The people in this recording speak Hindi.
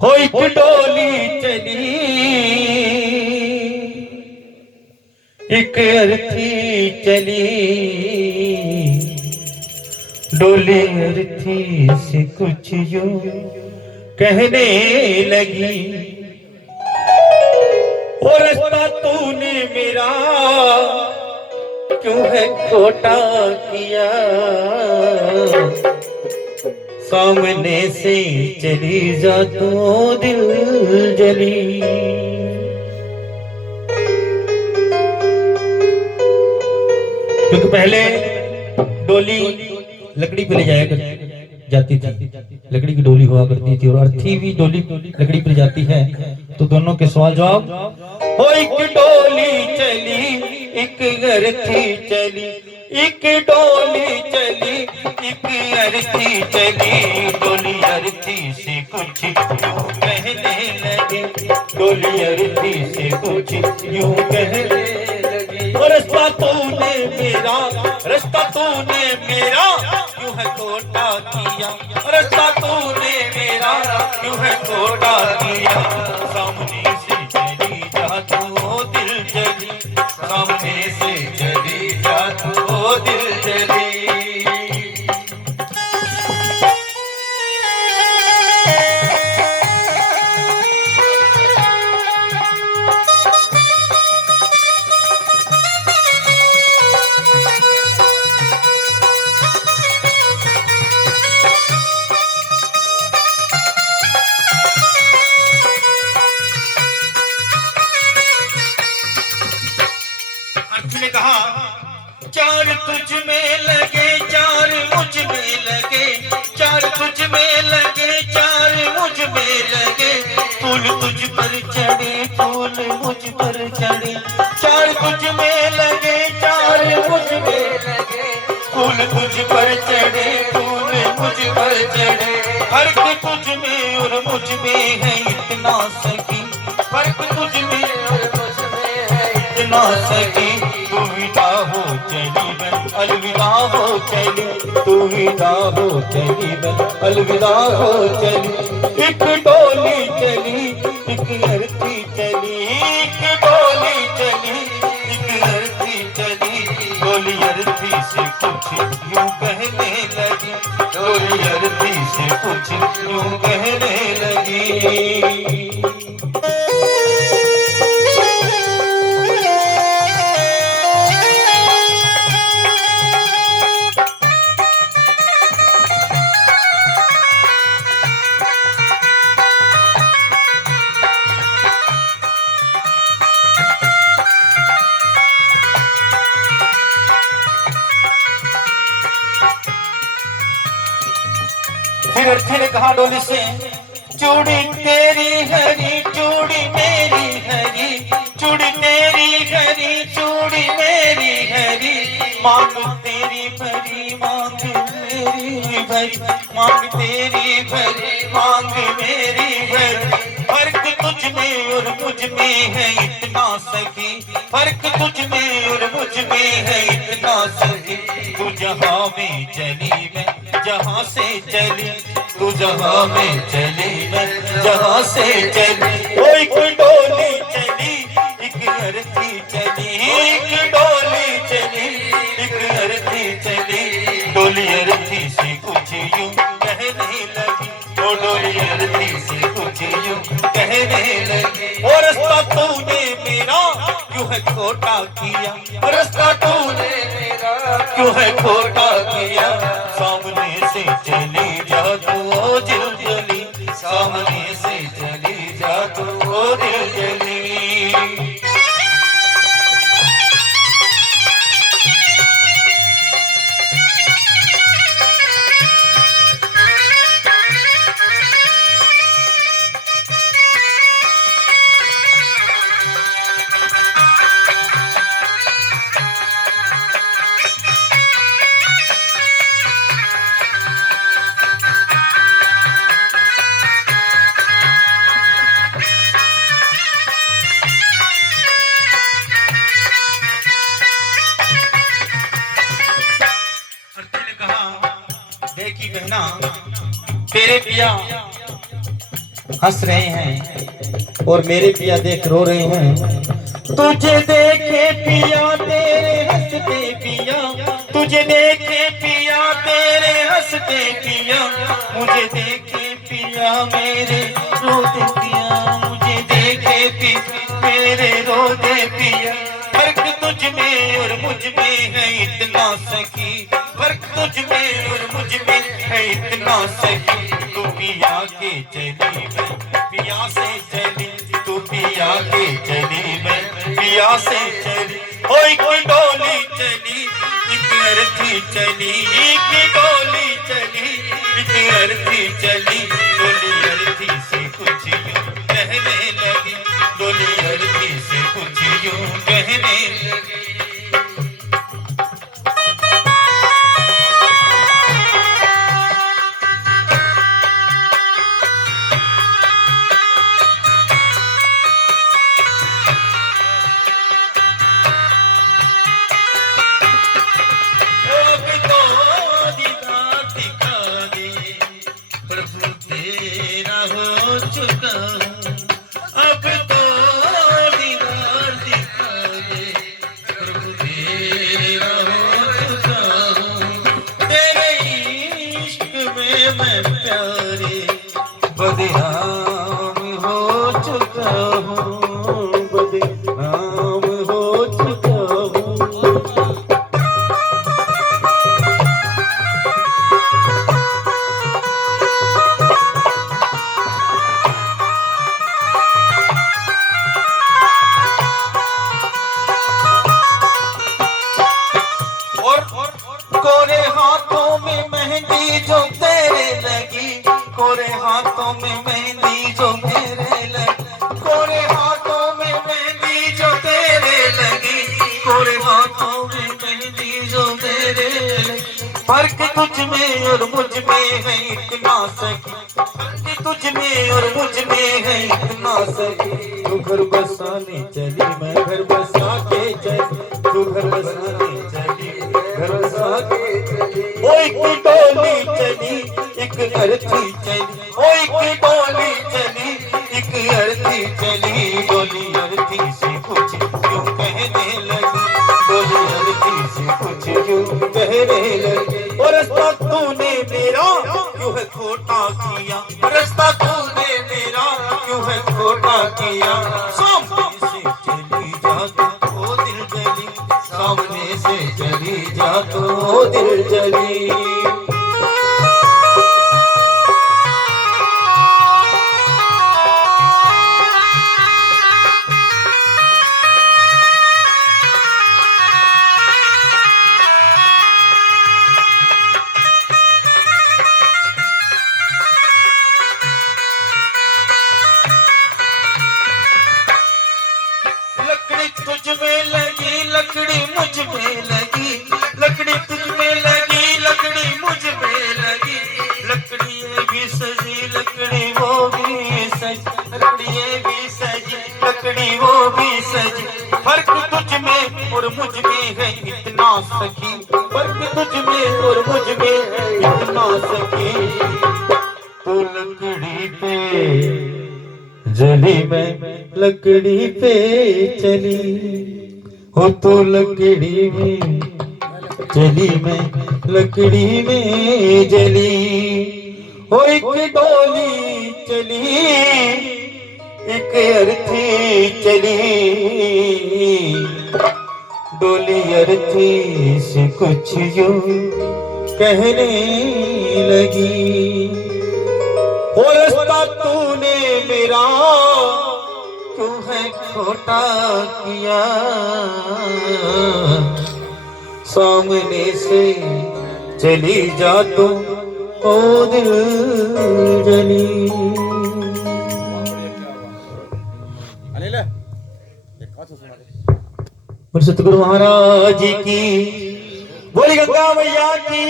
हो एक डोली चली, एक अर्थी चली, डोली अर्थी से कुछ यूं कहने लगी, और रास्ता तूने मेरा क्यों है खोटा किया, सामने से चली जा तो दिल जली। क्योंकि पहले डोली लकड़ी पे ले जाया जाती थी, लकड़ी की डोली हुआ करती थी, और अर्थी भी डोली लकड़ी पे जाती है। तो दोनों के सवाल जवाब। हो एक डोली चली, एक अर्थी चली, एक डोली चली, एक अर्थी चली, डोली अर्थी से कुछ यूं कहने लगे, डोली अर्थी से कुछ यूं कहने लगे, और रास्ता तूने मेरा, रास्ता तूने मेरा क्यों है खोटा किया, रास्ता तूने मेरा क्यों है खोटा किया, सामने से चली जा तू दिल जली, सामने से चली जा तू दिल जली। ने कहा चार तुझ में लगे, चार मुझ में लगे, चार तुझ में लगे, चार मुझ में लगे, फूल तुझ पर चढ़े, फूल मुझ पर चढ़े, चार तुझ में लगे, चार मुझ में लगे, फूल तुझ पर चढ़े, फूल मुझ पर चढ़े, फर्क तुझ में और मुझ में है इतना सकी, फर्क तुझ में और मुझ में है इतना सकी, तू विदा हो चली बन अलविदा हो चली, तू विदा हो चली बन अलविदा हो चली, एक डोली चली, एक अर्थी चली, एक डोली चली, एक अर्थी चली, डोली अर्थी से कुछ यूं कहने लगी, डोली अर्थी से कुछ यूं कहने लगी। फिर अर्थी ने कहा डोली से, चूड़ी तेरी हरी, चूड़ी मेरी हरी, चूड़ी तेरी हरी, चूड़ी मेरी हरी, मांग तेरी भरी, मांग मेरी भरी, मांग तेरी भरी, मांग मेरी भरी, फर्क तुझ में और मुझ में है इतना सकी, फर्क तुझ में और मुझ में है इतना सकी, तू जहां में चली मैं जहां से चली, तू जहां में चली मैं जहां से चली, ओ एक डोली चली, एक अर्थी चली, एक डोली चली, एक अर्थी चली, डोली अर्थी से कुछ यूं कहने लगी, ओ डोली अर्थी से कुछ यूं कहने लगी, और रास्ता तूने मेरा क्यों है खोटा किया, रास्ता तूने मेरा क्यों है खोटा किया, सामने से चली जा तू दिल जली, सामने से चली जा तू दिल जली। देखी बहना तेरे पिया हंस रहे हैं और मेरे पिया देख रो रहे हैं। तुझे देखे पिया तेरे हंसते पिया, तुझे देखे पिया तेरे हंसते पिया, मुझे देखे पिया मेरे रोते पिया, मुझे देखे पिया मेरे रोते पिया। फर्क तुझ में और मुझ में है इतना सखी, फर्क तुझ में और मुझ में है इतना सखी। तू पिया के चली मैं पिया से चली, तू पिया के चली मैं पिया से चली। ओए कोई डोली चली एक अर्थी चली, एक डोली चली एक अर्थी चली। डोली अर्थी से कुछ यूं कहने लगी, डोली अर्थी से कुछ यूं कहने लगी। बदनाम हो चुका हूँ, बदनाम हो चुका हूँ। और कोरे हाथों में मेहंदी जो तेरे लगी, कोरे हाथों में मेहंदी जो मेरे लगी, कोरे हाथों में मेहंदी जो तेरे लगी, कोरे हाथों में मेहंदी जो मेरे लगी। फर्क तुझ में और मुझ में है इतना सखी, फर्क तुझ में और मुझ में है इतना सखी। तू घर बसाने चली मैं घर बसा के चली, तू घर बसाने चली घर बसा के चली। ओए की डोली चली एक अर्थी चली, ओए की डोली चली एक अर्थी चली। डोली अर्थी से कुछ यूं कहने लगी, डोली अर्थी से कुछ यूं कहने लगी। और रास्ता तूने मेरा क्यों है खोटा किया, रास्ता तूने मेरा क्यों है खोटा किया। सामने से चली जा तो ओ दिल जली, सामने से चली जा तो ओ दिल जली। तुझ में लगी लकड़ी मुझ में लगी, लकड़ी तुझ में लगी लकड़ी मुझ में लगी। लकड़ी ये भी सजी लकड़ी वो भी सजी, लकड़ी ये भी सजी लकड़ी वो भी सजी। फर्क तुझ में और मुझ में है इतना सखी, फर्क तुझ में और मुझ में है इतना सखी। तो लकड़ी पे जली मैं लकड़ी पे चली, हो तो लकड़ी में चली मैं लकड़ी में जली। हो एक डोली चली एक अर्थी चली, डोली अर्थी से कुछ यूं कहने लगी। और रास्ता तूने मेरा क्यों है खोटा किया, सामने से चली जा तो ओ दिल जली। सतगुरु महाराज की बोली, गंगा मैया की।